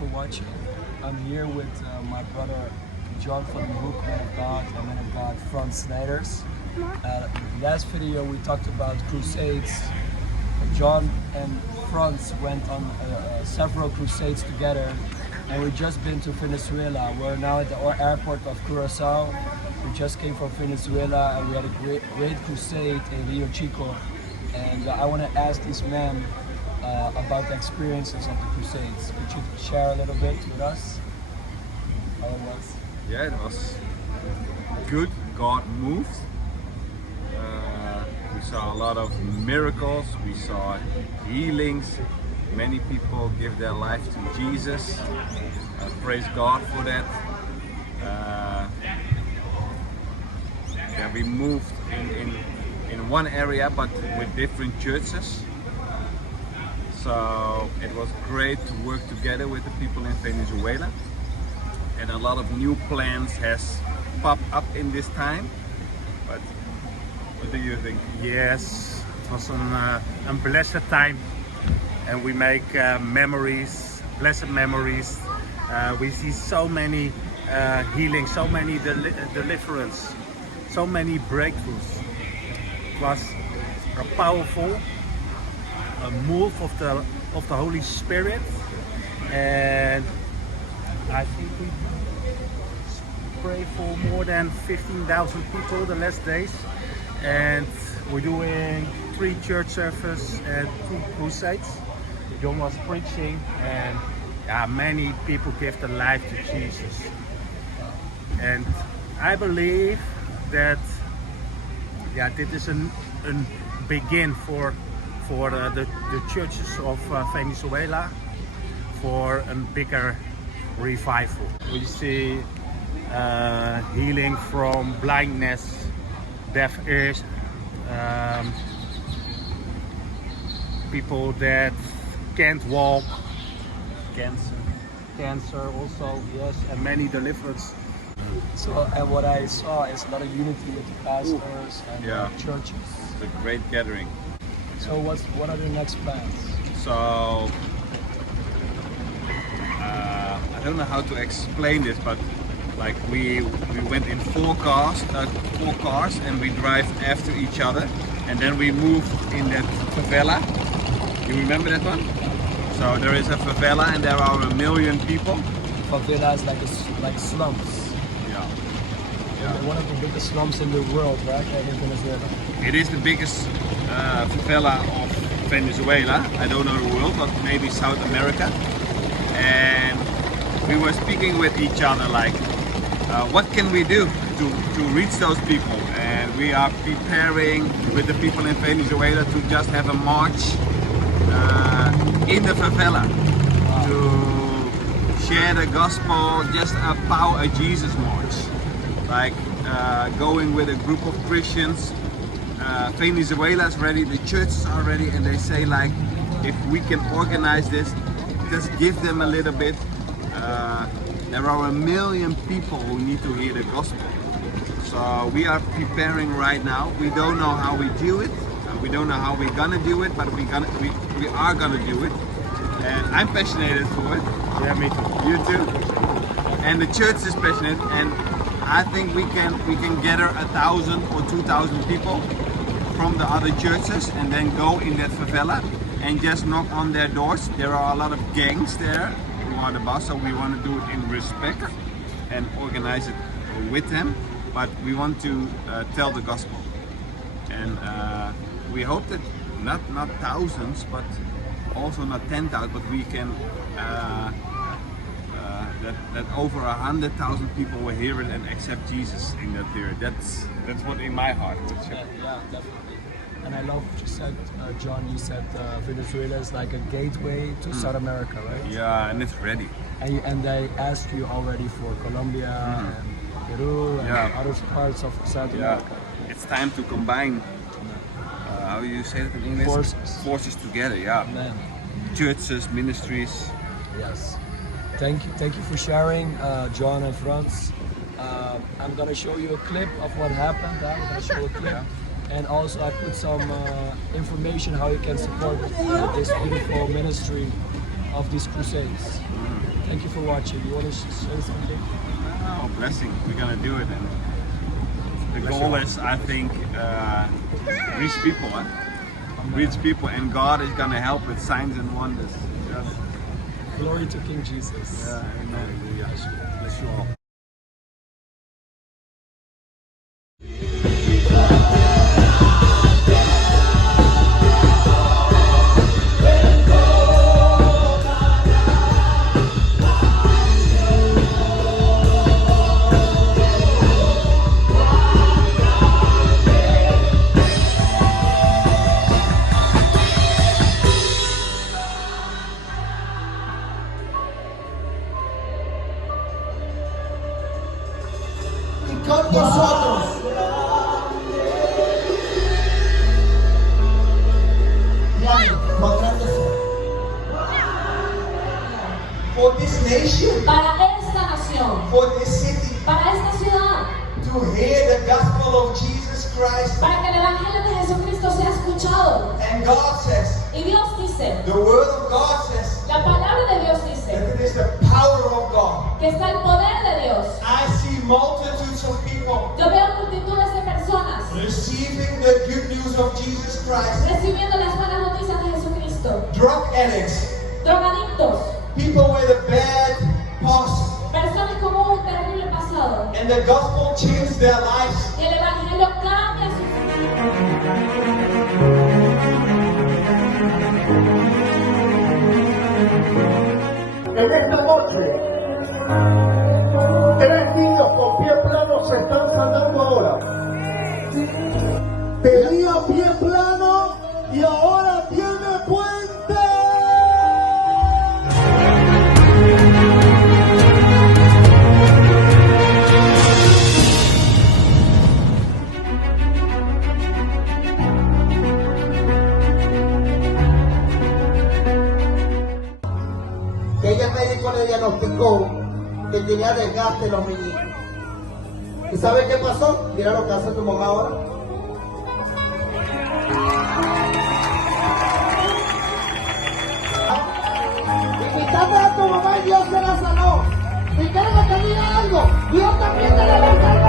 for watching. I'm here with my brother John from the Hoek and Frans Snijders. Last video we talked about Crusades. John and Frans went on several Crusades together, and we just been to Venezuela. We're now at the airport of Curacao. We just came from Venezuela and we had a great crusade in Rio Chico. And I want to ask these men about the experiences of the Crusades. Could you share a little bit with us how it was? Yeah, it was good. God moved. We saw a lot of miracles. We saw healings. Many people give their life to Jesus. Praise God for that. We moved in one area, but with different churches. So it was great to work together with the people in Venezuela. And a lot of new plans has popped up in this time. But what do you think? Yes, it was a blessed time, and we make memories, blessed memories. We see so many healings, so many deliverance, so many breakthroughs. It was a powerful move of the Holy Spirit, and I think we pray for more than 15,000 people the last days, and we're doing 3 church services and 2 crusades. John was preaching, and many people give their life to Jesus. And I believe that this is a begin for the churches of Venezuela for a bigger revival. We see healing from blindness, deaf ears, people that can't walk, cancer also, yes, and many deliverance. So, and what I saw is a lot of unity with the pastors and churches. It's a great gathering. So what are the next plans? So I don't know how to explain this, but like we went in 4 cars, and we drive after each other, and then we moved in that favela. You remember that one? So there is a favela, and there are 1 million people. Favela is like slums. Yeah. One of the biggest slums in the world, right? In Venezuela. It is the biggest favela of Venezuela. I don't know the world, but maybe South America. And we were speaking with each other like, what can we do to reach those people? And we are preparing with the people in Venezuela to just have a march in the favela to share the gospel, just a power of Jesus march. Like going with a group of Christians. Venezuela is ready, the churches are ready, and they say like, if we can organize this, just give them a little bit. There are 1 million people who need to hear the gospel. So we are preparing right now. We don't know how we do it. We don't know how we're gonna do it, but we are gonna do it. And I'm passionate for it. Yeah, me too. You too. And the church is passionate, and I think we can gather 1,000 or 2,000 people from the other churches and then go in that favela and just knock on their doors. There are a lot of gangs there who are the boss, so we want to do it in respect and organize it with them. But we want to tell the gospel, and we hope that not thousands, but also not 10,000, but we can. That over 100,000 people will hear it and accept Jesus in that period. That's what in my heart would say. Yeah, definitely. And I love what you said, John. You said Venezuela is like a gateway to South America, right? Yeah, and it's ready. And they asked you already for Colombia and Peru and other parts of South America. It's time to combine. How you say it in English? Forces together. Yeah. Man. Churches, ministries. Yes. Thank you for sharing, John and Frans. I'm gonna show you a clip of what happened. I'm gonna show a clip, and also I put some information how you can support this beautiful ministry of these crusades. Thank you for watching. You want to say something? Oh, blessing. We're gonna do it, and the goal is, I think, reach people, huh? Reach people, and God is gonna help with signs and wonders. Yes. Glory to King Jesus. Yeah, amen. Bless you all. Con nosotros. For this nation, para esta nación, for this city, para esta ciudad, to hear the gospel of Jesus Christ. para que el evangelio de Jesucristo sea escuchado. And God says, Y Dios dice, the word of God says, la palabra de Dios that dice, it is the power of God. que está el poder de Dios. I see multitudes of people Yo veo multitudes de personas receiving the good news of Jesus Christ. recibiendo las buenas noticias de Jesucristo. Drug addicts, Drogadictos, people with a bad past, personas con un terrible pasado. and the gospel changed their lives. Y el evangelio cambia su En esta noche, 3 niños con pie plano se están sanando ahora. Tenía pie plano y ahora tiene puente. Que ella el médico le diagnosticó que tenía desgaste en los meñiques. ¿Y sabe qué pasó? Mira lo que hace tu mamá ahora. Invitando a tu mamá y Dios se la sanó. Si quieres que te diga algo, Dios también te levanta.